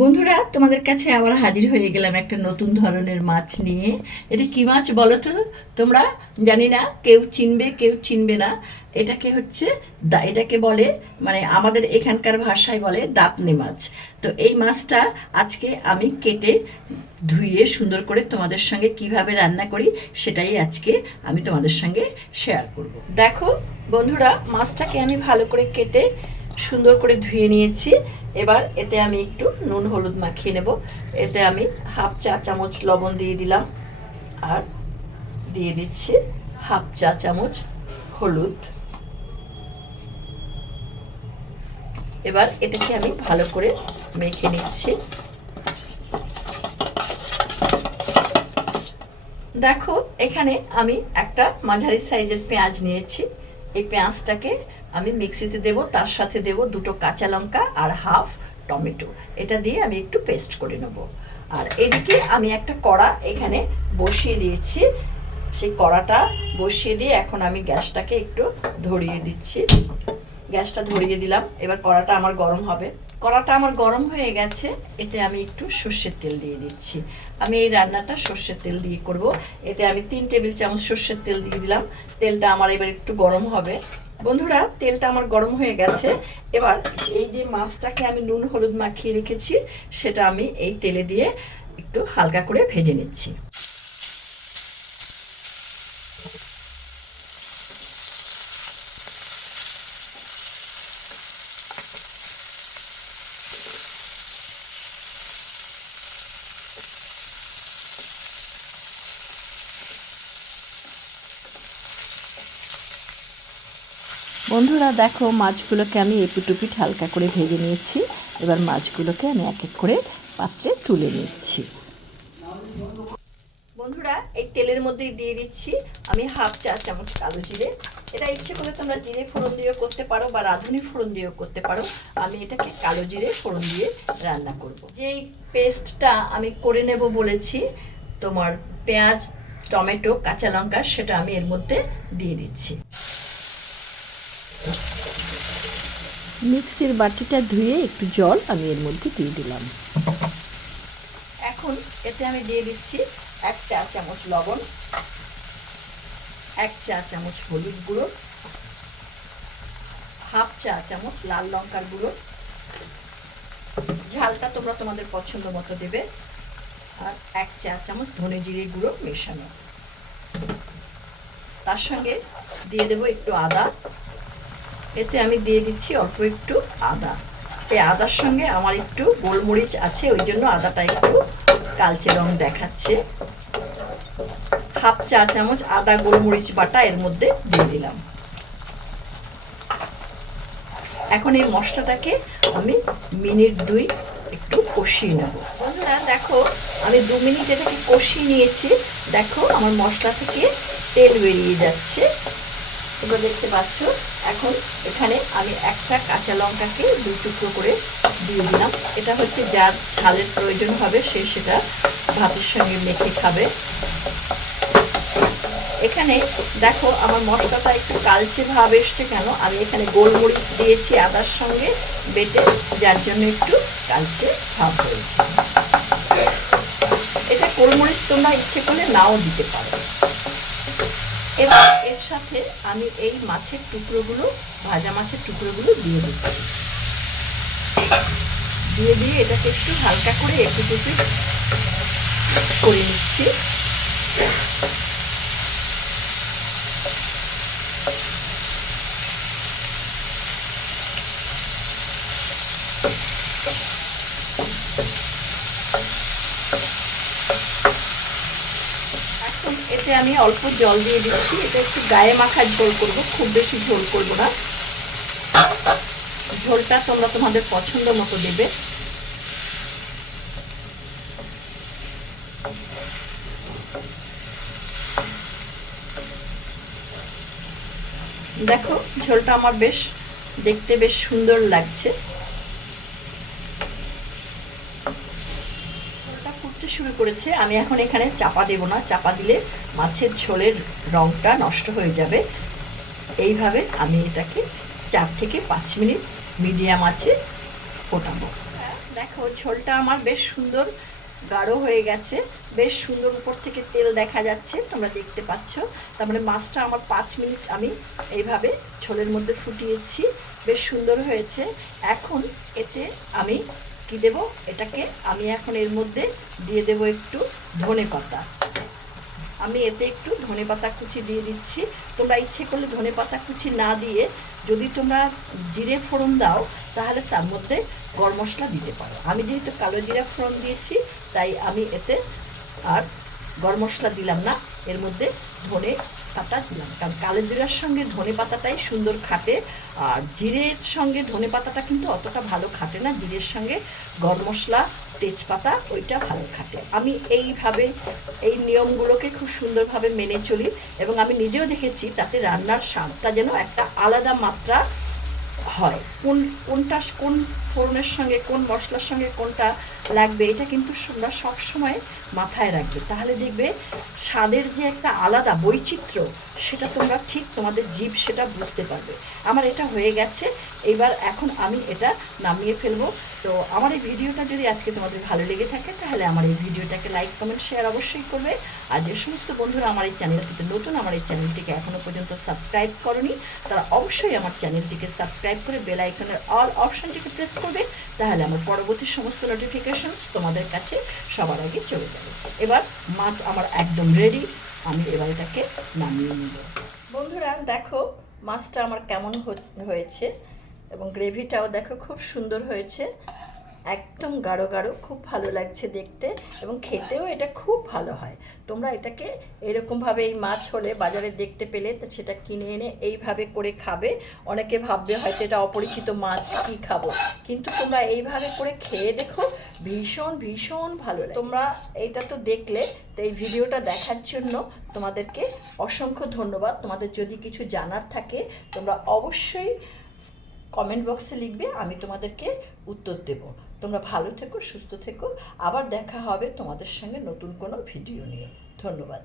বন্ধুরা, তোমাদের কাছে আবার হাজির হয়ে গেলাম একটা নতুন ধরনের মাছ নিয়ে। এটা কি মাছ বলো তো? তোমরা জানি না, কেউ চিনবে কেউ চিনবে না। এটাকে হচ্ছে এটাকে বলে মানে আমাদের এখানকার ভাষায় বলে দাঁতনে মাছ। তো এই মাছটা আজকে আমি কেটে ধুয়ে সুন্দর করে তোমাদের সঙ্গে কীভাবে রান্না করি, সেটাই আজকে আমি তোমাদের সঙ্গে শেয়ার করব। দেখো বন্ধুরা, মাছটাকে আমি ভালো করে কেটে সুন্দর করে ধুয়ে নিয়েছি। এবার এতে আমি একটু নুন হলুদ মাখিয়ে নেব। এতে আমি হাফ চা চামচ লবণ দিয়ে দিলাম। আর দিয়ে দিচ্ছি হাফ চা চামচ হলুদ। এবার এটাকে আমি ভালো করে মেখে নিচ্ছি। দেখো, এখানে আমি একটা মাঝারি সাইজের পেঁয়াজ নিয়েছি। এই পেঁয়াজটাকে আমি মিক্সিতে দেব, তার সাথে দেব দুটো কাঁচা লঙ্কা আর হাফ টমেটো। এটা দিয়ে আমি একটু পেস্ট করে নেব। আর এদিকে আমি একটা কড়া এখানে বসিয়ে দিয়েছি। সেই কড়াটা বসিয়ে দিয়ে এখন আমি গ্যাসটাকে একটু ধরিয়ে দিচ্ছি। গ্যাসটা ধরিয়ে দিলাম, এবার কড়াটা আমার গরম হবে। কড়াটা আমার গরম হয়ে গেছে, এতে আমি একটু সর্ষের তেল দিয়ে দিচ্ছি। আমি এই রান্নাটা সর্ষের তেল দিয়ে করব। এতে আমি তিন টেবিল চামচ সর্ষের তেল দিয়ে দিলাম। তেলটা আমার এবার একটু গরম হবে। বন্ধুরা, তেলটা আমার গরম হয়ে গেছে। এবার এই যে মাছটাকে আমি নুন হলুদ মাখিয়ে রেখেছি, সেটা আমি এই তেলে দিয়ে একটু হালকা করে ভেজে নিচ্ছি। বন্ধুরা, দেখো মাছগুলোকে আমি এপিটুপিট হালকা করে ভেজে নিয়েছি। এবার মাছগুলোকে আমি এক এক করে পাত্রে তুলে নিচ্ছি। বন্ধুরা, এই তেলের মধ্যেই দিয়ে দিচ্ছি আমি হাফ চা চামচ কালো জিরে। এটা ইচ্ছে করে তোমরা জিরে ফোড়ন দিয়েও করতে পারো বা রাঁধুনি ফোড়ন দিয়েও করতে পারো। আমি এটাকে কালো জিরে ফোড়ন দিয়ে রান্না করব। যেই পেস্টটা আমি করে নেব বলেছি, তোমার পেঁয়াজ, টমেটো, কাঁচা লঙ্কা, সেটা আমি এর মধ্যে দিয়ে দিচ্ছি। মিক্সির বাটিটা ধুয়ে একটু জল আমি এর মধ্যে দিয়ে দিলাম। এখন এতে আমি দিয়ে দিচ্ছি এক চা চামচ লবণ, এক চা চামচ হলুদ গুঁড়ো, হাফ চা চামচ লাল লঙ্কার গুঁড়ো। ঝালটা তোমরা তোমাদের পছন্দ মতো দেবে। আর এক চা চামচ ধনে জিরে গুঁড়ো মেশানো। তার সঙ্গে দিয়ে দেবো একটু আদা। এতে আমি দিয়ে দিচ্ছি অল্প একটু আদা। এই আদার সঙ্গে আমার একটু গোলমরিচ আছে, ওই জন্য আদাটা একটু কালচে রং দেখাচ্ছে। হাফ চা চামচ আদা গোলমরিচ বাটা এর মধ্যে দিয়ে দিলাম। এখন এই মশলাটাকে আমি মিনিট দুই একটু কষিয়ে নেব। বন্ধুরা, দেখো, আমি দু মিনিট এটাকে কষিয়ে নিয়েছি? দেখো, আমার মশলা থেকে তেল বেরিয়ে যাচ্ছে। তোমরা দেখতে পাচ্ছ? এখন এখানে আমি একটা কাঁচা লঙ্কাকে দুই টুকরো করে দিয়ে দিলাম। এটা হচ্ছে যার ঝালের প্রয়োজন হবে, সে সেটা ভাতের সঙ্গে মেখে খাবে। এখানে দেখো আমার মশলাটা একটু কালচে ভাব এসছে কেন? আমি এখানে গোলমরিচ দিয়েছি আদার সঙ্গে বেটে, যার জন্য একটু কালচে ভাব হয়েছে এটা গোলমরিচ তোমরা ইচ্ছে করলে নাও দিতে পারো। এবার এর সাথে আমি এই মাছের টুকরোগুলো, ভাজা মাছের টুকরোগুলো দিয়ে দিচ্ছি। দিয়ে দিয়ে এটাকে একটু হালকা করে একটু করে নিচ্ছি এখন এতে আমি অল্প জল দিয়ে দিচ্ছি। এটা একটু গায়ে মাখার ঝোল করব, খুব বেশি ঝোল করব না। ঝোলটা তোমরা তোমাদের পছন্দ মতো দেবে। দেখো, ঝোলটা আমার বেশ, দেখতে বেশ সুন্দর লাগছে ঝোলটা ফুটতে শুরু করেছে, আমি এখন এখানে চাপা দেব না, চাপা দিলে মাছের ঝোলের রঙটা নষ্ট হয়ে যাবে। এইভাবে আমি এটাকে চার থেকে পাঁচ মিনিট মিডিয়াম আছে ফোটাবো। দেখো, ঝোলটা আমার বেশ সুন্দর গাঢ় হয়ে গেছে, বেশ সুন্দর উপর থেকে তেল দেখা যাচ্ছে, তোমরা দেখতে পাচ্ছ। তার মানে মাছটা আমার পাঁচ মিনিট আমি এইভাবে ঝোলের মধ্যে ফুটিয়েছি, বেশ সুন্দর হয়েছে। এখন এতে আমি কি দেব? এটাকে আমি এখন এর মধ্যে দিয়ে দেব একটু ধনে পাতা। আমি এতে একটু ধনে পাতা কুচি দিয়ে দিচ্ছি। তোমরা ইচ্ছে করলে ধনে পাতা কুচি না দিয়ে যদি তোমরা জিরে ফোড়ন দাও, তাহলে তার মধ্যে গরম মশলা দিতে পারো। আমি যেহেতু কালো জিরা ফোড়ন দিয়েছি, তাই আমি এতে আর গরম মশলা দিলাম না। এর মধ্যে ধনে পাতা দিলাম কারণ কালো জিরার সঙ্গে ধনে পাতাটাই সুন্দর খাটে। আর জিরের সঙ্গে ধনে পাতাটা কিন্তু অতটা ভালো খাটে না। জিরের সঙ্গে গরম মশলা, তেজপাতা, ওইটা ভালো খাটে। আমি এইভাবে এই নিয়মগুলোকে খুব সুন্দরভাবে মেনে চলি এবং আমি নিজেও দেখেছি তাতে রান্নার স্বাদটা যেন একটা আলাদা মাত্রা হয়। কোন, কোনটা কোন ফোড়নের সঙ্গে, কোন মশলার সঙ্গে কোনটা লাগবে, এটা কিন্তু তোমরা সবসময় মাথায় রাখবে। তাহলে দেখবে স্বাদের যে একটা আলাদা বৈচিত্র্য, সেটা তোমরা ঠিক তোমাদের জীব সেটা বুঝতে পারবে। আমার এটা হয়ে গেছে, এবার এখন আমি এটা নামিয়ে ফেলব। তো আমার এই ভিডিওটা যদি আজকে তোমাদের ভালো লেগে থাকে, তাহলে আমার এই ভিডিওটাকে লাইক, কমেন্ট, শেয়ার অবশ্যই করবে। আর যে সমস্ত বন্ধুরা আমার এই চ্যানেলটিতে নতুন, আমার এই চ্যানেলটিকে এখনও পর্যন্ত সাবস্ক্রাইব করনি, তারা অবশ্যই আমার চ্যানেলটিকে সাবস্ক্রাইব করে বেল আইকনের অল অপশনটিকে প্রেস করবে, তাহলে আমার পরবর্তী সমস্ত নোটিফিকেশনস তোমাদের কাছে সবার আগে চলে যাবে। এবার মাছ আমার একদম রেডি আমি এবার এটাকে নামিয়ে নিব। বন্ধুরা, দেখো মাছটা আমার কেমন হয়েছে এবং গ্রেভিটাও দেখো খুব সুন্দর হয়েছে। একদম গাঢ় গাঢ়, খুব ভালো লাগছে দেখতে এবং খেতেও এটা খুব ভালো হয়। তোমরা এটাকে এরকমভাবে এই মাছ হলে বাজারে দেখতে পেলে, তো সেটা কিনে এনে এইভাবে করে খাবে। অনেকে ভাববে হয়তো এটা অপরিচিত মাছ, কি খাব? কিন্তু তোমরা এইভাবে করে খেয়ে দেখো, ভীষণ ভীষণ ভালো লাগে। তোমরা এটা তো দেখলে, তো এই ভিডিওটা দেখার জন্য তোমাদেরকে অসংখ্য ধন্যবাদ। তোমাদের যদি কিছু জানার থাকে, তোমরা অবশ্যই কমেন্ট বক্সে লিখবে, আমি তোমাদেরকে উত্তর দেব। তোমরা ভালো থেকো, সুস্থ থেকো। আবার দেখা হবে তোমাদের সঙ্গে নতুন কোনো ভিডিও নিয়ে। ধন্যবাদ।